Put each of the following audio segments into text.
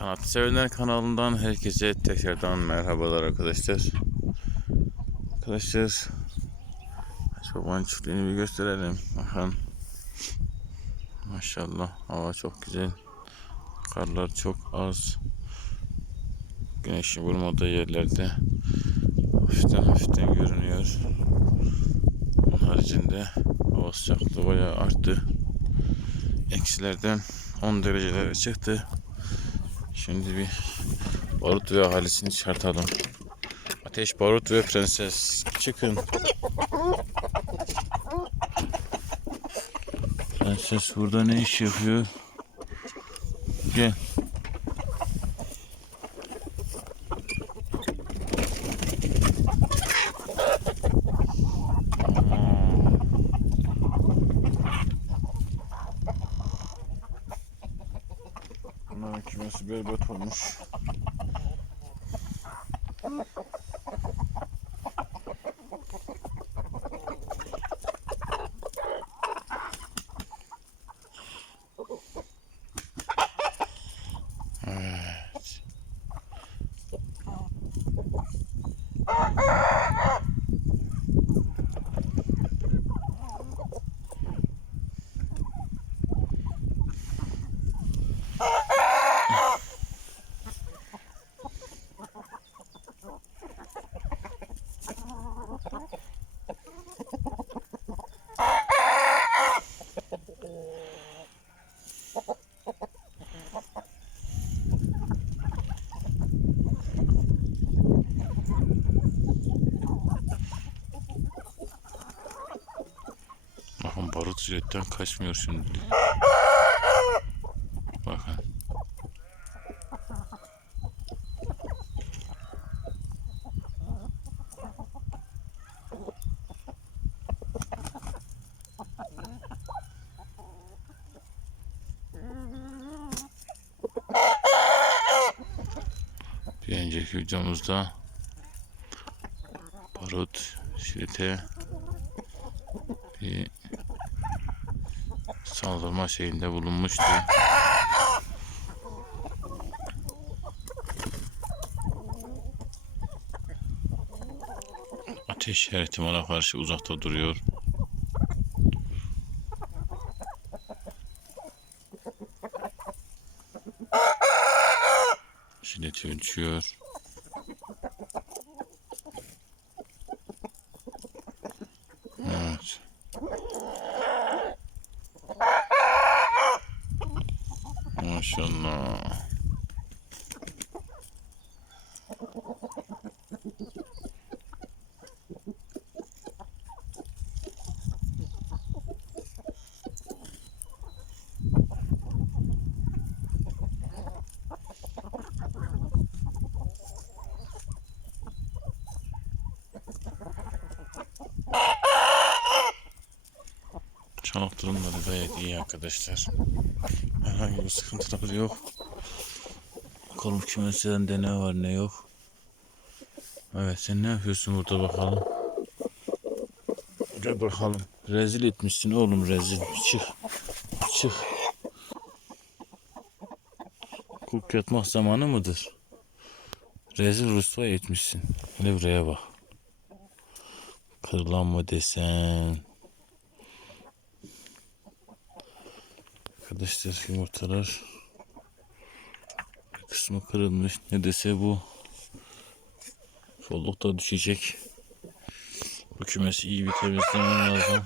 Kanat Sevenler kanalından herkese tekrardan merhabalar arkadaşlar. Arkadaşlar çoban çiftliğini bir gösterelim. Bakın. Maşallah hava çok güzel. Karlar çok az. Güneşin vurmadığı yerlerde hafiften hafiften görünüyor. Onun haricinde hava sıcaklığı bayağı arttı. Eksilerden 10 derecelere çıktı. Şimdi bir barut ve ahalisini çıkartalım. Ateş, barut ve prenses çıkın. Prenses burada ne iş yapıyor? Gel. Bunların kümesi berbat olmuş. Evet. Jiletten kaçmıyor şimdi. Bakın. Bir önceki videomuzda barut jilete bir saldırma şeyinde bulunmuştu. Ateş her ihtimala karşı uzakta duruyor. Şiddeti ölçüyor. Evet. Maşallah. Çalık durumları gayet iyi arkadaşlar. Herhangi bir sıkıntıları yok. Bakalım kümeslerinde ne var ne yok. Evet sen ne yapıyorsun burada bakalım. Gel bakalım. Rezil etmişsin oğlum rezil. Çık. Çık. Kurt yatmak zamanı mıdır? Rezil rüsva etmişsin. Hele buraya bak. Kırılan mı desen. Arkadaşlar yumurtalar bir kısmı kırılmış. Ne dese bu sollukta düşecek. Bu kümesi iyi bir temizlemem lazım.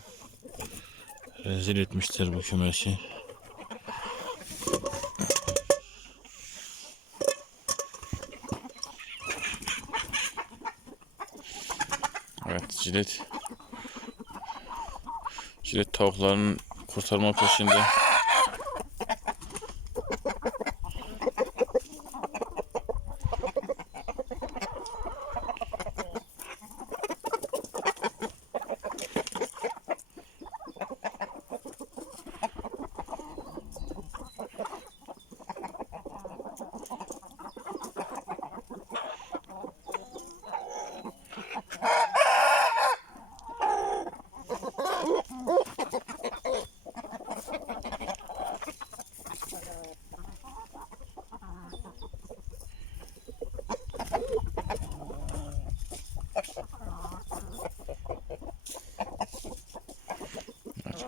Rezil etmişler bu kümesi. Evet jilet. Jilet tavukların kurtarma peşinde.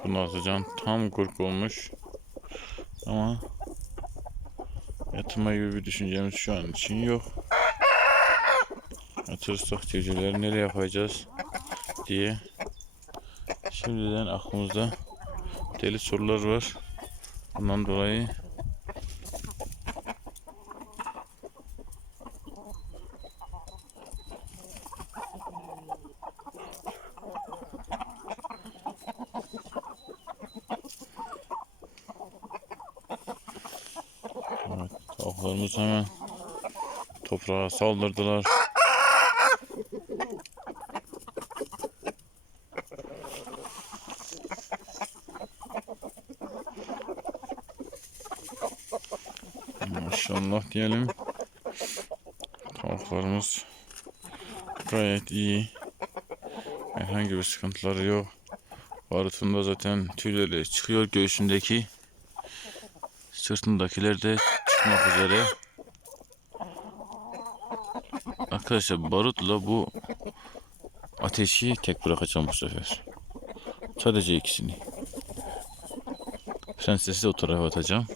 Bunu atacağım. Tam kurk olmuş. Ama yatırma gibi bir düşüncemiz şu an için yok. Yatırırsak civcivleri nereye yapacağız diye şimdiden aklımızda deli sorular var. Bundan dolayı Evet, tavuklarımız hemen toprağa saldırdılar. Maşallah diyelim. Tavuklarımız gayet iyi. Herhangi bir sıkıntıları yok. Barutunda zaten tüyleri çıkıyor göğsündeki. Sırtındakiler de çıkmak üzere. Arkadaşlar barutla bu ateşi tek bırakacağım bu sefer. Sadece ikisini. Prensesi de o tarafa atacağım.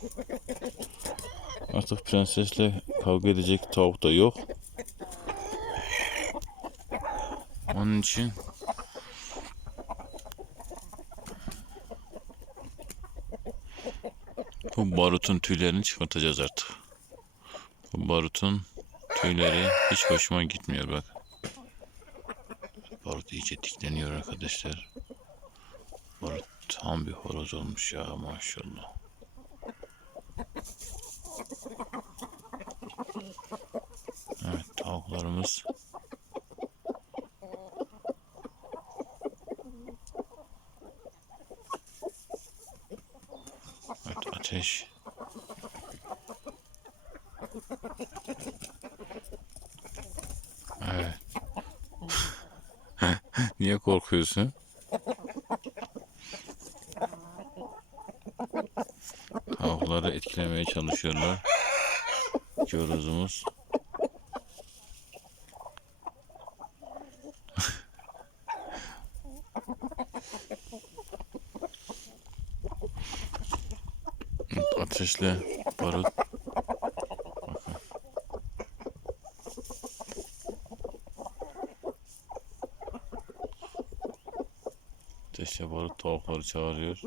Artık prensesle kavga edecek tavuk da yok. Onun için bu barutun tüylerini çıkartacağız artık. Bu barutun tüyleri hiç hoşuma gitmiyor bak. Barut iyice dikleniyor arkadaşlar. Barut tam bir horoz olmuş ya maşallah. Evet tavuklarımız Evet ateş Evet Niye korkuyorsun? Tavukları etkilemeye çalışıyorlar. Horozumuz. Ateşle barut. Bakın. Ateşle barut tavukları çağırıyor.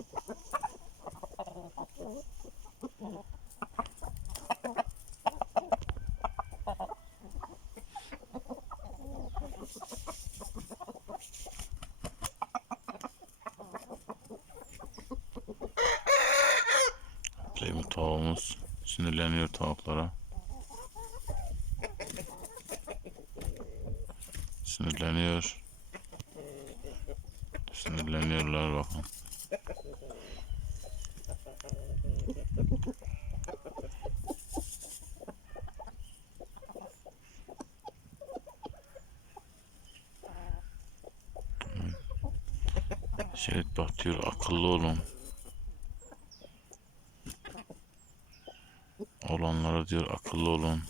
Tavuğumuz sinirleniyor tavuklara. Sinirleniyor. Sinirleniyorlar bakın. Şerit bak diyor akıllı olun. Olanlara diyor akıllı olun.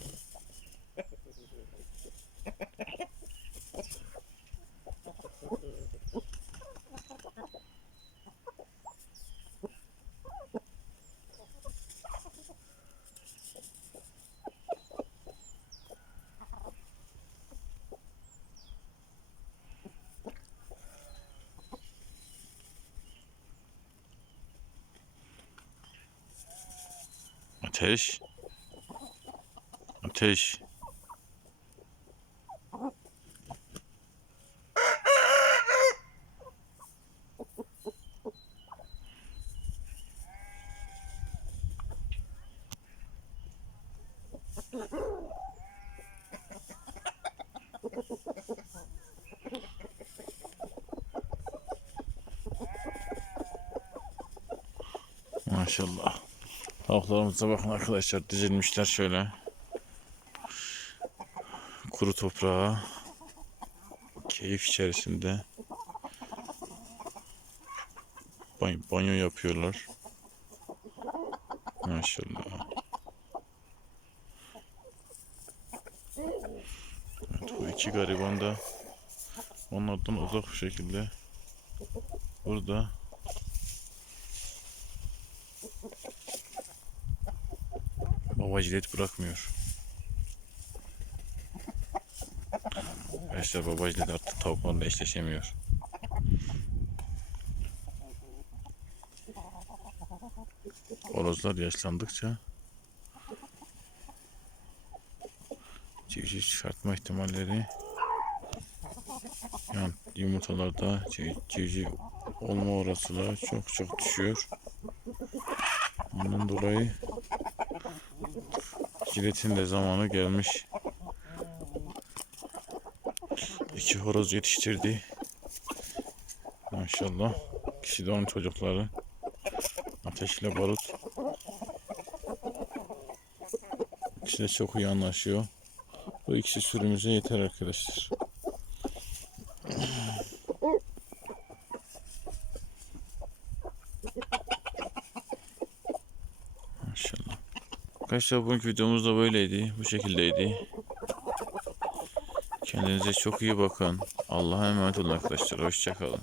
Ateş. Ateş. Maşallah. Tavuklarımıza bakın arkadaşlar dizilmişler şöyle kuru toprağa keyif içerisinde banyo, yapıyorlar. Maşallah. Evet, bu iki gariban da onlardan uzak bir şekilde burada baba jilet bırakmıyor. Arkadaşlar baba jilet artık tavuklarla eşleşemiyor. Horozlar yaşlandıkça civciv çıkartma ihtimalleri yani yumurtalarda civ- civciv olma olasılığı çok çok düşüyor. Ondan dolayı jiletin de zamanı gelmiş. İki horoz yetiştirdi. Maşallah. İkisi de onun çocukları. Ateşle barut. İkisi de çok iyi anlaşıyor. Bu ikisi sürümüze yeter arkadaşlar. Maşallah. Arkadaşlar bugünkü videomuz da böyleydi. Bu şekildeydi. Kendinize çok iyi bakın. Allah'a emanet olun arkadaşlar. Hoşçakalın.